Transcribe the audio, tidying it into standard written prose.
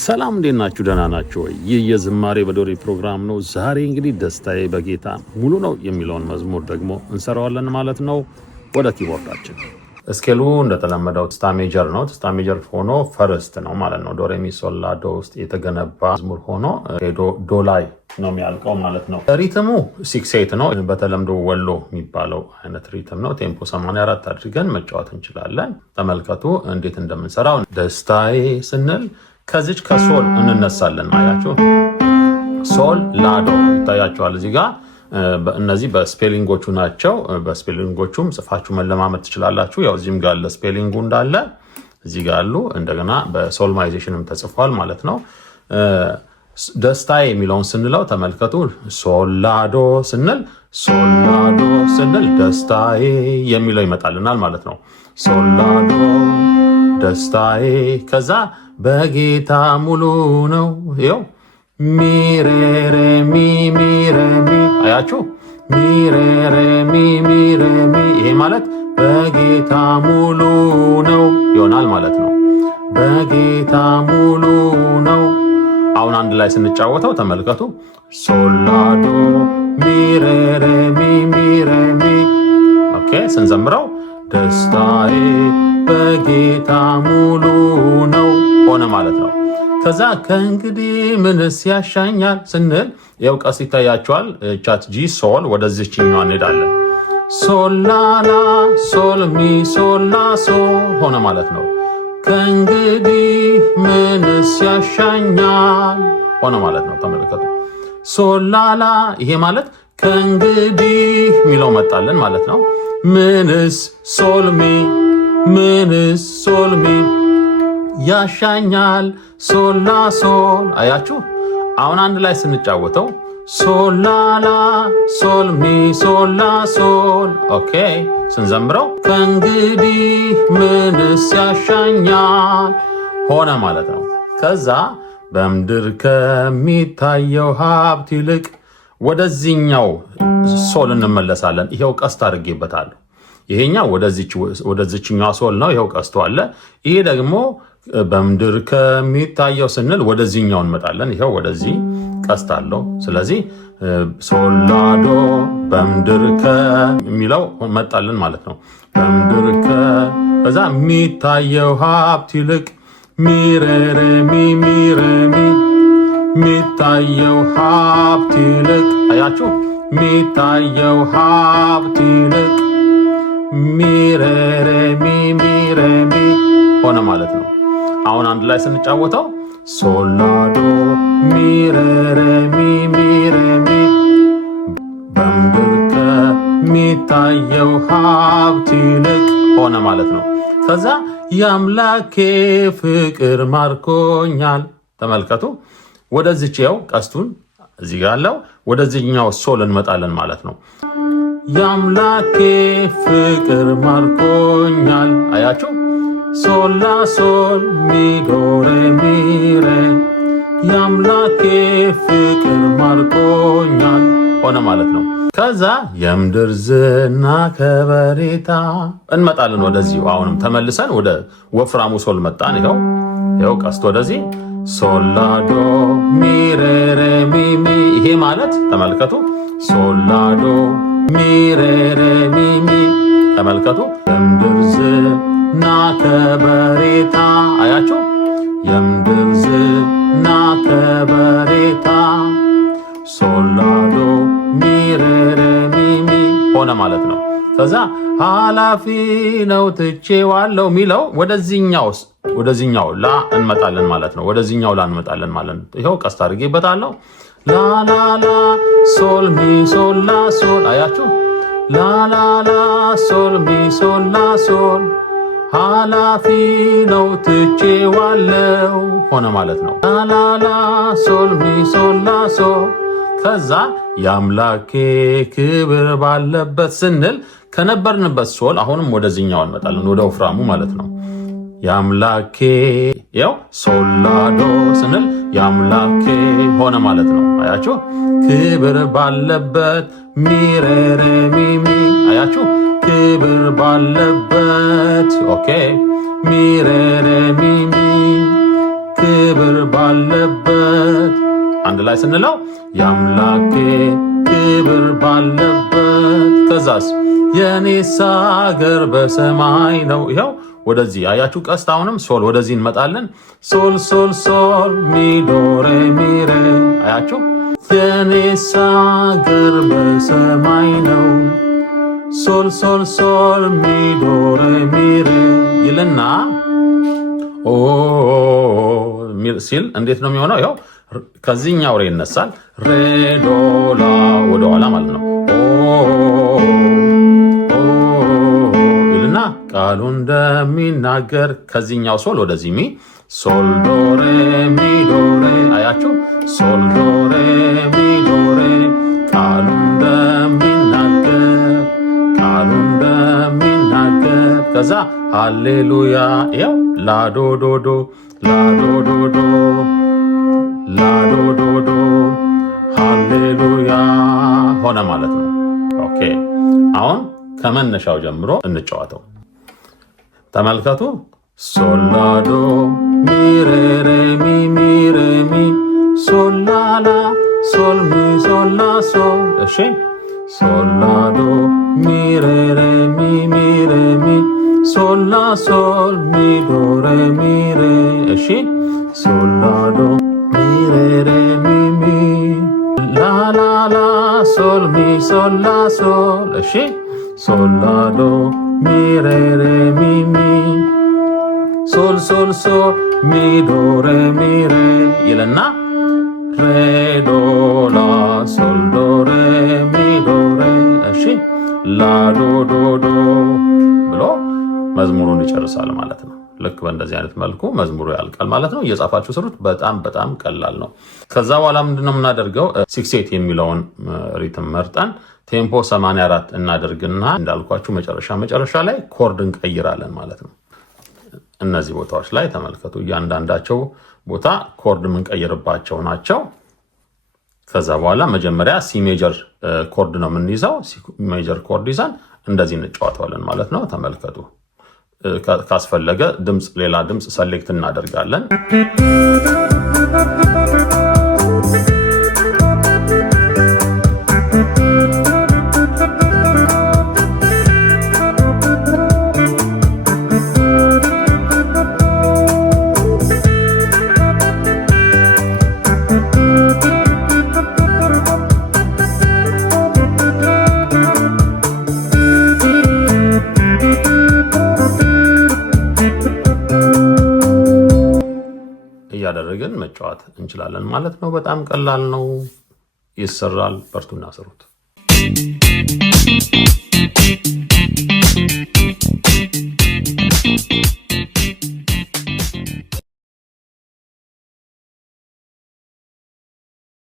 ሰላም እንዴት ናችሁ? ደህና ናችሁ ወይ? ይህ የዝማሬ በዶሬ ፕሮግራም ነው። ዛሬ እንግዲህ ደስታዬ በጌታ ሙሉ ነው የሚለውን መዝሙር ደግሞ እንሰራዋለን ማለት ነው። ወደ ኪቦርዳችን ስኬሉ እንደተለመደው ትስታ ሜጀር ነው። ትስታ ሜጀር ሆኖ ፈርስት ነው ማለት ነው። ዶሬ ሚ ሶል ላ ዶ ውስጥ የተገነባ መዝሙር ሆኖ ዶ ላይ ነው የሚያልቀው ማለት ነው። ሪትሙ 6/8 ነው። በተለምዶ ወሎ የሚባለው አይነት ሪትም ነው። ቴምፖ 84 አድርገን መጫወት እንችላለን። ተመልከቱ እንዴት እንደምንሰራው። ደስታዬ ስንል ከዚች ከሶል እንነሳለን። አያችሁ ሶል ላዶ ይታያችኋል እዚህ ጋር። እነዚህ በስፔሊንጎቹ ናቸው። በስፔሊንጎቹም ጽፋችሁ መለማመድ ትችላላችሁ። ያው እዚህም ጋር ለስፔሊንጉ እንዳለ እዚህ ጋር አሉ። እንደገና በሶልማይዜሽንም ተጽፏል ማለት ነው። ደስታዬ የሚለውን ስንለው ተመልከቱ። ሶላዶ ስንል ደስታዬ የሚለው ይመጣልናል ማለት ነው። ሶላዶ ደስታዬ ከዛ በጌታ ሙሉ ነው። ይኸው ሚሬሬ ሚሬሚ አያችሁ ሚሬሬ ሚሬሚ ይሄ ማለት በጌታ ሙሉ ነው ይሆናል ማለት ነው። በጌታ ሙሉ ነው። አሁን አንድ ላይ ስንጫወተው ተመልከቱ። ሶላዶ ሚሬሬ ሚሬሚ ኦኬ። ስንዘምረው ደስታዬ በጌታ ሙሉ ነው ሆነ ማለት ነው። ከዛ ከእንግዲህ ምንስ ያሻኛል ስንል ያው ቀስ ይታያቸዋል። ቻት ጂ ሶል ወደዚህኛው እንሄዳለን። ሶላላ ሶል ሚ ሶላ ሶል ሆነ ማለት ነው። ከእንግዲህ ምንስ ያሻኛል ሆነ ማለት ነው። ተመልከቱ ሶላላ ይሄ ማለት ከእንግዲህ የሚለው መጣልን ማለት ነው። ምንስ ሶልሚ ምንስ ሶልሚ ያሻኛል ሶላ ሶል አያችሁ። አሁን አንድ ላይ ስንጫወተው ሶላላ ሶልሚ ሶላ ሶል ኦኬ። ስንዘምረው ከእንግዲህ ምንስ ያሻኛል ሆነ ማለት ነው። ከዛ በምድር ከሚታየው ሀብት ይልቅ ወደዚህኛው ሶል እንመለሳለን። ይሄው ቀስት አድርጌበታለሁ። ይሄኛው ወደዚህኛው ሶል ነው። ይሄው ቀስቱ አለ። ይሄ ደግሞ በምድር ከሚታየው ስንል ወደዚህኛው እንመጣለን። ይሄው ወደዚህ ቀስት አለው። ስለዚህ ሶላዶ በምድር ከሚለው መጣልን ማለት ነው። በምድር ከዛ የሚታየው ሀብት ይልቅ ሚሬሬሚ ሚሬሚ ሚታየው ሀብት ይልቅ አያችሁ ሚታየው ሀብት ይልቅ ሚሬሬሚ ሚሬሚ ሆነ ማለት ነው። አሁን አንድ ላይ ስንጫወተው ሶላዶ ሚሬሬሚ ሚሬሚ በምድር ከሚታየው ሀብት ይልቅ ሆነ ማለት ነው። ከዛ የአምላኬ ፍቅር ማርኮኛል። ተመልከቱ ወደዚህኛው ቀስቱን እዚህ ጋር አለው። ወደዚህኛው ሶል እንመጣለን ማለት ነው። የአምላኬ ፍቅር ማርኮኛል አያችሁ ሶላ ሶል ሚዶሬ ሚሬ የአምላኬ ፍቅር ማርኮኛል ሆነ ማለት ነው። ከዛ የምድር ዝና ከበሬታ እንመጣለን ወደዚሁ። አሁንም ተመልሰን ወደ ወፍራሙ ሶል መጣን። ይኸው ቀስት ወደዚህ ሶላዶ ሚሬሬ ሚሚ ይሄ ማለት ተመልከቱ ሶላዶ ሚሬሬ ሚሚ ተመልከቱ። የምድር ዝና ከበሬታ አያችሁ የምድር ዝና ከበሬታ ሶላዶ ሚሬሬ ሚሚ ሆነ ማለት ነው። ከዛ ኃላፊ ነው ትቼዋለሁ ሚለው ወደዚህኛው ላ እንመጣለን ማለት ነው። ወደዚህኛው ላ እንመጣለን ማለት ነው። ይኸው ቀስት አድርጌበታለሁ። ላላላ ሶል ሚ ሶል ላ ሶል አያችሁ ላላላ ሶል ሚ ሶል ላ ሶል ኃላፊ ነው ትቼዋለው ሆነ ማለት ነው። ላላላ ሶል ሚ ሶል ላ ሶል ከዛ የአምላኬ ክብር ባለበት ስንል ከነበርንበት ሶል አሁንም ወደዚህኛው እንመጣለን፣ ወደ ወፍራሙ ማለት ነው። የአምላኬ ያው ሶላዶ ስንል የአምላኬ ሆነ ማለት ነው። አያችሁ ክብር ባለበት ሚሬሬ ሚሚ አያችሁ ክብር ባለበት ኦኬ ሚሬሬ ሚሚ ክብር ባለበት አንድ ላይ ስንለው የአምላኬ ክብር ባለበት ከዛስ የኔስ አገር በሰማይ ነው። ይኸው ወደዚህ አያችሁ ቀስት አሁንም ሶል ወደዚህ እንመጣለን። ሶል ሶል ሶል ሚዶሬ ሚሬ አያችሁ የኔስ አገር በሰማይ ነው። ሶል ሶል ሶል ሚዶሬ ሚሬ ይልና ሲል እንዴት ነው የሚሆነው? ይኸው ከዚህኛው ሬ ይነሳል። ሬ ዶላ ወደኋላ ማለት ነው። ይልና ቃሉ እንደሚናገር ከዚህኛው ሶል ወደዚህ ሚ ሶል ዶሬ ሚ ዶሬ አያችሁ ሶል ዶሬ ሚ ዶሬ ቃሉ እንደሚናገር ከዛ ሃሌሉያ ይኸው ላዶዶዶ ላዶዶዶ ላዶዶዶ ሃሌሉያ ሆነ ማለት ነው። ኦኬ አሁን ከመነሻው ጀምሮ እንጫወተው። ተመልከቱ። ሶላዶ ሚሬሬ ሚ ሚሬ ሚ ሶላላ ሶል ሚ ሶላ ሶል እሺ ሶላዶ ሚሬሬ ሚ ሚሬ ሚ ሶላ ሶል ሚ ዶሬ ሚሬ እሺ ሶላዶ ሚሬሬ ሚ ሚ ላላላ ሶል ሚ ሶላ ሶል እሺ ሶላዶ ሚሬሬ ሚ ሚ ሶል ሶል ሶል ሚ ዶሬ ሚሬ ይልና ሬ ዶላ ሶል ዶሬ ሚ ዶሬ እሺ ላዶዶዶ ብሎ መዝሙሩን ይጨርሳል ማለት ነው። ልክ በእንደዚህ አይነት መልኩ መዝሙሩ ያልቃል ማለት ነው። እየጻፋችሁ ስሩት። በጣም ቀላል ነው። ከዛ በኋላ ምንድነው የምናደርገው? 6/8 የሚለውን ሪትም መርጠን ቴምፖ 84 እናደርግና እንዳልኳችሁ መጨረሻ ላይ ኮርድ እንቀይራለን ማለት ነው። እነዚህ ቦታዎች ላይ ተመልከቱ። እያንዳንዳቸው ቦታ ኮርድ የምንቀይርባቸው ናቸው። ከዛ በኋላ መጀመሪያ ሲ ሜጀር ኮርድ ነው የምንይዘው። ሲ ሜጀር ኮርድ ይዘን እንደዚህ እንጫወተዋለን ማለት ነው። ተመልከቱ። ካስፈለገ ሌላ ድምፅ ሰሌክት እናደርጋለን። እያደረግን መጫወት እንችላለን ማለት ነው። በጣም ቀላል ነው፣ ይሰራል። በርቱና ስሩት።